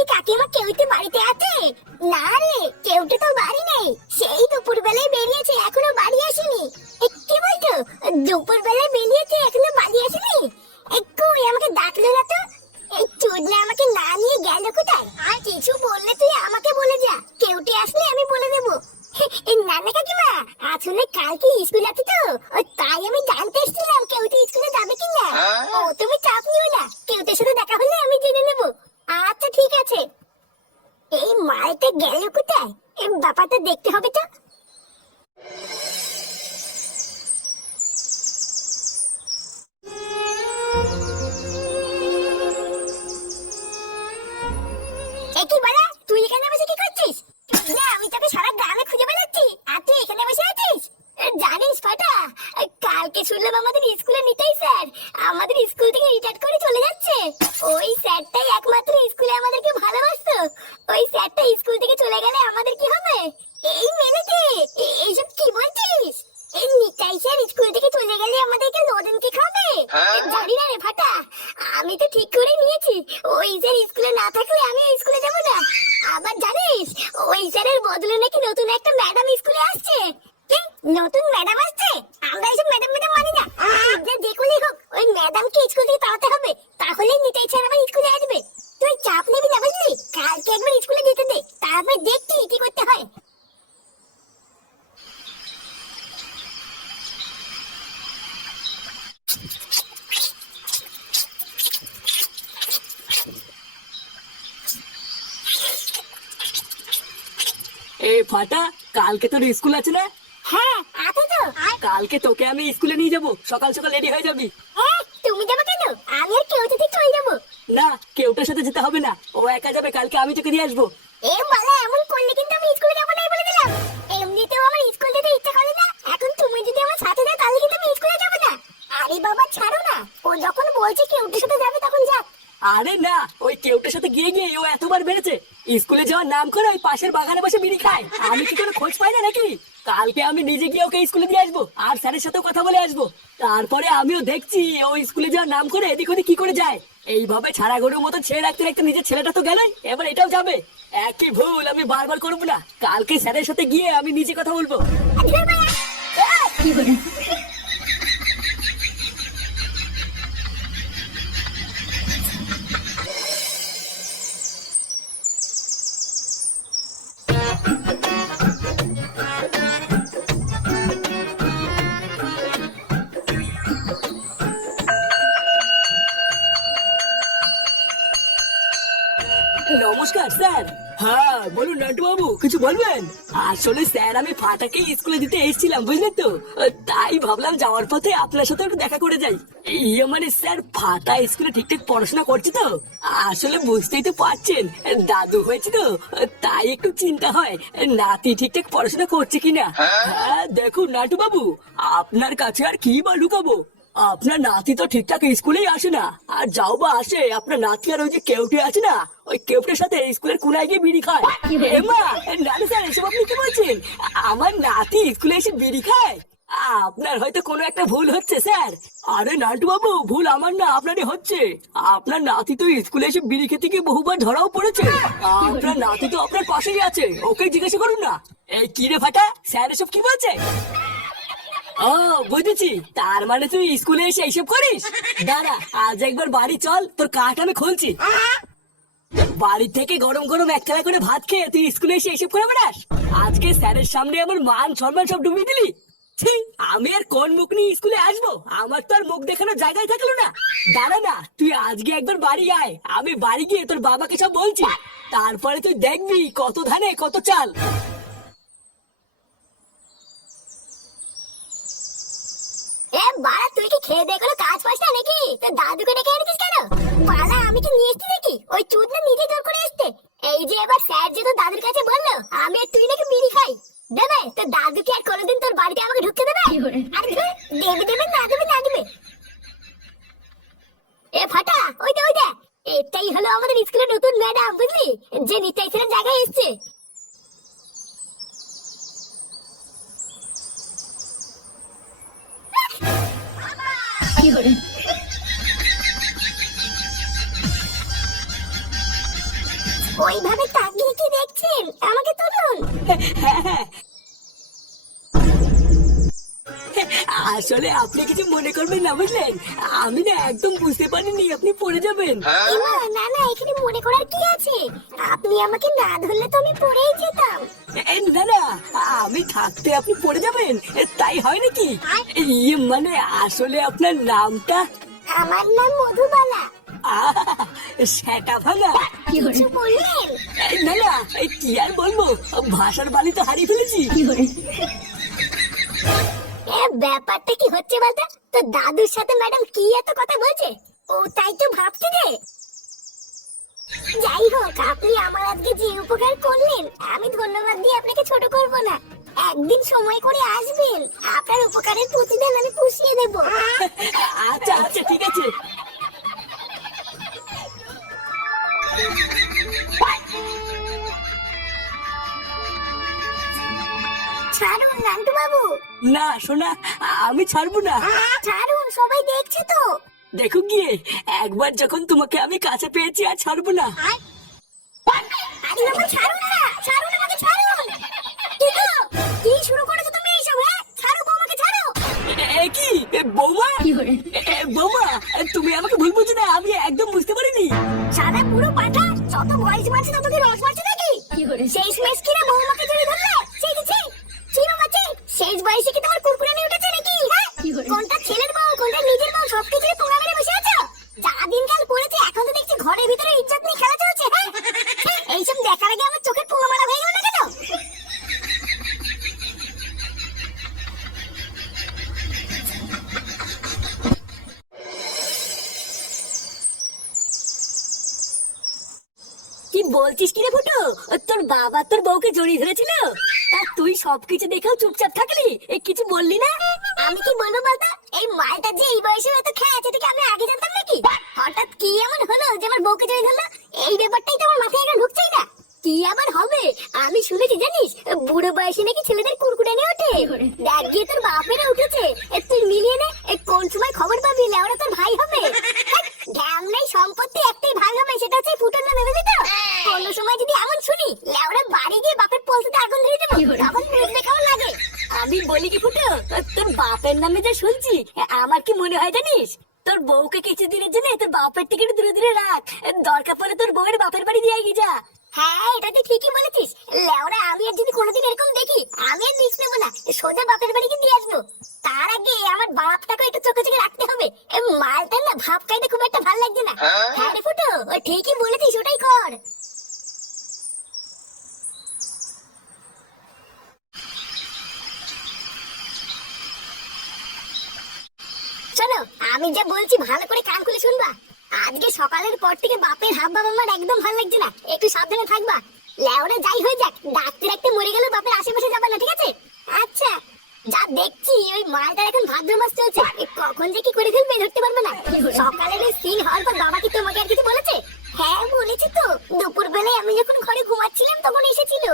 কি কাকিমা কেউতে বাড়িতে আছে? না রে, কেউতে তো বাড়ি নেই। সেই দুপুর বেলায় বেরিয়েছে, এখনো বাড়ি আসেনি। কি বলছো? দুপুর বেলায় বেরিয়েছে, এখনো বাড়ি আসেনি? কই আমাকে ডাকলো না তো? এই চুদলা আমাকে না নিয়ে গেল কোথায়? আর কিছু বললে তুই আমাকে বলে যা, কেউটি আসলে আমি বলে দেবো। না না কাকিমা, আসলে কালকে স্কুল আছে তো, তাই আমি জানতে এসেছিলাম কেউটি স্কুলে যাবে কিনা। ও তুমি চাপ নিও না, কেউটির সাথে দেখা হলে আমি জেনে নেবো। আচ্ছা ঠিক আছে। এই মালটা গেল কোথায়? এই ব্যাপারটা দেখতে হবে তো। কি বলা? তুই এখানে বসে কি করছিস? না আমি তোকে সারা গ্রামে খুঁজে বেড়াচ্ছি, আর তুই এখানে বসে আছিস? জানিস ফাটা, কালকে শুনলাম আমাদের স্কুলে নিতাই স্যার আমাদের স্কুল থেকে রিটায়ার করে চলে যাচ্ছে। ওই স্যারটাই একমাত্র স্কুলে আমাদেরকে ভালোবাসতো। ওই স্যারটা স্কুল থেকে চলে গেলে আমাদের কি হবে? এই মেরেছে, এইসব কি বলছিস? এই নিতাই স্যার স্কুল থেকে চলে গেলে আমাদেরকে নদন কি খাবে? জানি না রে ফাটা, আমি তো ঠিক করে নিয়েছি ওই স্যার স্কুলে না থাকলে আমি ওই স্কুলে যাব না। আবার জানিস ওই স্যারের বদলে নাকি নতুন একটা ম্যাডাম স্কুলে আসছে। কি নতুন ম্যাডাম আসছে? আমরা এসব ম্যাডাম ম্যাডাম মানি না। যে করেই হোক ওই ম্যাডামকে স্কুল থেকে তাড়াতে হবে, তাহলেই নিতাই স্যার আবার স্কুলে আসবে। তুই চাপ নিবি না বুঝলি, কালকে একবার স্কুলে যেতে দে, তারপর দেখছি কি করতে হয়। এ ফাটা, কালকে তোর স্কুল আছে না? হ্যাঁ আছে তো। কালকে তোকে আমি স্কুলে নিয়ে যাব, সকাল সকাল রেডি হয়ে যাবি। তুমি যাবে কেন? আমি আর কেউ থেকে চলে যাবো। না, কেউটার সাথে যেতে হবে না, ও একা যাবে। কালকে আমি তোকে দিয়ে আসবো। এ বালা, এমন করলে কিন্তু আমি স্কুলে যাবো না বলে দিলাম। এমনিতেও আমার স্কুল যেতে ইচ্ছা করে না, এখন তুমি যদি আমার সাথে যাও তাহলে কিন্তু আমি স্কুলে যাবো না। আরে বাবা ছাড়ো না, ও যখন বলছে কি ওর সাথে যাবে তখন যাক। আরে না, ওই কেউটার সাথে গিয়ে গিয়ে ও এতবার বেড়েছে। স্কুলে যাওয়ার নাম করে ওই পাশের বাগানে বসে বিড়ি খায়। আমি কি কোনো খোঁজ পাই না নাকি? কালকে আমি নিজে গিয়ে ওকে স্কুলে দিয়ে আসবো, আর স্যারের সাথেও কথা বলে আসবো। তারপরে আমিও দেখছি ও স্কুলে যাওয়ার নাম করে এদিক ওদিক কি করে যায়। এইভাবে ছাড়া গরুর মতো ছেড়ে রাখতে রাখতে নিজের ছেলেটা তো গেলই, এবার এটাও যাবে। একই ভুল আমি বারবার করবো না, কালকে স্যারের সাথে গিয়ে আমি নিজে কথা বলবো। নমস্কার স্যার। হ্যাঁ বলুন নান্টু বাবু, কিছু বলবেন? আসলে স্যার আমি ফাটাকে স্কুলে দিতে এসেছিলাম বুঝলেন তো, তাই ভাবলাম যাওয়ার পথে আপনার সাথে একটু দেখা করে যাই। ইয়ে মানে স্যার, ফাটা স্কুলে ঠিকঠাক পড়াশোনা করছে তো? আসলে বুঝতেই তো পারছেন, দাদু হয়েছে তো, তাই একটু চিন্তা হয় নাতি ঠিকঠাক পড়াশোনা করছে কিনা। হ্যাঁ দেখুন নান্টু বাবু, আপনার কাছে আর কি বা লুকাবো, আপনার নাতি তো ঠিকঠাক স্কুলেই আসে না। আর যাও বা আসে, আপনার নাতি আর ওই যে কেউটে আছে না, ওই কেউটের সাথে স্কুলের কোনায় গিয়ে বিড়ি খায়। এমা নানু স্যার, এসব আপনি কি বলছেন? আমার নাতি স্কুলে এসে বিড়ি খায়? আপনার হয়তো কোনো একটা ভুল হচ্ছে স্যার। আরে নান্টু বাবু, ভুল আমার না, আপনারই হচ্ছে। আপনার নাতি তো স্কুলে এসে বিড়ি খেতে গিয়ে বহুবার ধরাও পড়েছে। আপনার নাতি তো আপনার পাশেই আছে, ওকে জিজ্ঞাসা করুন না। এই কি রে ফাটা, স্যার এসব কি বলছে? ও বুঝেছি, তার মানে তুই স্কুলে এসে এইসব করিস। দাঁড়া, আজ একবার বাড়ি চল, তোর কাঠ আমি খুলছি। বাড়ি থেকে গরম গরম এক থালা করে ভাত খেয়ে তুই স্কুলে এসে এইসব করে বেড়াস? আজকে স্যারের সামনে আমার মান সম্মান সব ডুবিয়ে দিলি। ছি, আমি আর কোন মুখ নিয়ে স্কুলে আসবো? আমার তো আর মুখ দেখানোর জায়গায় থাকলো না। দাঁড়া না, তুই আজকে একবার বাড়ি আয়, আমি বাড়ি গিয়ে তোর বাবাকে সব বলছি। তারপরে তুই দেখবি কত ধানে কত চাল। এ বাড়া, তুই কি খেয়ে দিয়ে কোনো কাজ পাস না নাকি? তোর দাদুকে ডেকে এনেছিস কেন? বাড়া আমি কি নিয়ে এসছি নাকি? ওই চুদনা নিজে জোর করে এসছে। এই যে এবার স্যার যে তোর দাদুর কাছে বললো আমি আর তুই নাকি বিড়ি খাই, দেবে তোর দাদুকে আর কোনোদিন তোর বাড়িতে আমাকে ঢুকতে দেবে? আরে ধুর, দেবে দেবে না দেবে না দেবে। এ ফাটা, ওই দে ওই দে, এটাই হলো আমাদের স্কুলের নতুন ম্যাডাম বুঝলি, যে নিতাই স্যারের জায়গায় এসছে। ওইভাবে তাকিয়ে কি দেখছেন? আমাকে তুলুন। হ্যাঁ হ্যাঁ, আসলে আপনি কিছু মনে করবেন না বুঝলেন, আমি না একদম বুঝতে পারিনি আপনি পড়ে যাবেন। এমা, না না, এখানে মনে করার কি আছে? আপনি আমাকে না ধরলে তো আমি পড়েই যেতাম। না না, আমি থাকতে আপনি পড়ে যাবেন তাই হয় নাকি? ইয়ে মানে আসলে আপনার নামটা? আমার নাম মধুবালা। সেটা ভাঙা। কিছু বললেন? না না, কি আর বলবো, ভাষার বালি তো হারিয়ে ফেলেছি। ব্যাপারটা কি হচ্ছে বলতো? তো দাদুর সাথে ম্যাডাম কি এত কথা বলছে? ও তাই তো ভাবছে রে। যাই হোক, আপনি আমার আজকে যে উপকার করলেন, আমি ধন্যবাদ দিয়ে আপনাকে ছোট করব না। একদিন সময় করে আসবেন, আপনার উপকারের প্রতিদান আমি পুষিয়ে দেব। আচ্ছা আচ্ছা ঠিক আছে। ছাড়ুন নান্টু বাবু, না শোনা, আমি ছাড়বো না। ছাড়ুন, সবাই দেখছে তো। দেখো গিয়ে, একবার যখন তোমাকে আমি কাছে পেয়েছি আর ছাড়বো না। আরে বাবা, ছাড়ুন না, ছাড়ুন আমাকে, ছাড়ুন। কি গো, কি শুরু করেছো তুমি এইসব? হ্যাঁ, ছাড়ো বৌমাকে, ছাড়ো। এ কি বৌমা? বৌমা, তুমি আমাকে ভুল বুঝো না, আমি একদম বুঝতে পারিনি। সাদা পুরো পাঠা, যত বয়স বাড়ছে তত কি রস বাড়ছে নাকি? শেষ মেশ কিনা বৌমাকে জড়িয়ে ধরলে? সেই যে বাচ্চা, শেষ বয়সে কি তোমার কুরকুরে নিয়ে উঠেছে নাকি? হ্যাঁ, কোনটা ছেলের বউ, কোনটা নিজের বউ, সবকিছু পোঙা মেরে বসে আছো। যা দিনকাল পড়েছে, এখন তো দেখছি ঘরের ভিতরে ইজ্জত নিয়ে খেলা চলছে। হ্যাঁ, এইসব দেখার আগে আমার চোখের পোঙা মারা হয়ে গেল না কেন? কি বলছিস কি রে ফুটো? তোর বাবা তোর বউকে জড়িয়ে ধরেছিল, আর তুই সবকিছু দেখেও চুপচাপ থাকলি, কিছু বললি না? আমি কি বলবো বলতো? এই মালটা যে এই বয়সে এত খেয়ে আছে, এটা কি আমি আগে জানতাম নাকি? হঠাৎ কি এমন হলো যে আমার বউকে জড়িয়ে ধরলো? এই ব্যাপারটাই তো আমার মাথায় এখন ঢুকছেই না। কি আবার হবে? আমি শুনেছি জানিস, বুড়ো বয়সে নাকি ছেলেদের কুরকুরে নিয়ে ওঠে। দেখ গিয়ে তোর বাপেরা উঠেছে, তুই মিলিয়ে নে, কোন সময় খবর পাবি লেওরা তোর ভাই হবে। জ্ঞান নেই, সম্পত্তি একটাই ভাগ হবে, সেটা হচ্ছে ফুটোর নামে, বুঝলি তো? কোনো সময় যদি এমন শুনি, লেওরা বাড়ি গিয়ে বাপের পলসিতে আগুন ধরিয়ে দেবো, তখন বুঝবে কেমন লাগে। আমি বলি কি ফুটো, তোর বাপের নামে যা শুনছি, আমার কি মনে হয় জানিস, তোর বউকে কিছুদিনের জন্য তোর বাপের টিকিট দূরে দূরে রাখ, দরকার পড়লে তোর বউয়ের বাপের বাড়ি দিয়ে গিয়ে যা। হ্যাঁ, এটা তুই ঠিকই বলেছিস। লেওরা আমি আর যদি কোনোদিন এরকম দেখি, আমি আর রিস্ক নেবো না, সোজা বাপের বাড়িকে দিয়ে আসবো। তার আগে আমার বাপটাকে একটু চোখে চোখে রাখতে হবে। মালটা না ভাব খাইতে খুব একটা ভালো লাগছে না। হ্যাঁ রে ফুটো, ঠিকই বলেছিস, ওটাই কর। শোনো, আমি যা বলছি ভালো করে কান খুলে শুনবা। আজকে সকালের পর থেকে বাপের হাব ভাব আমার একদম ভালো লাগছে না, একটু সাবধানে থাকবা। লেওরা যাই হয়ে যাক, ডাকতে ডাকতে মরে গেল, বাপের আশেপাশে যাবা না, ঠিক আছে? আচ্ছা, যা দেখছি ওই মালটার এখন ভাদ্র মাস চলছে, কখন যে কি করে ফেলবে ধরতে পারবে না। সকালের ওই সিন হওয়ার পর বাবা কি তোমাকে আর কিছু বলেছে? হ্যাঁ বলেছি তো, দুপুর বেলায় আমি যখন ঘরে ঘুমাচ্ছিলাম তখন এসেছিল।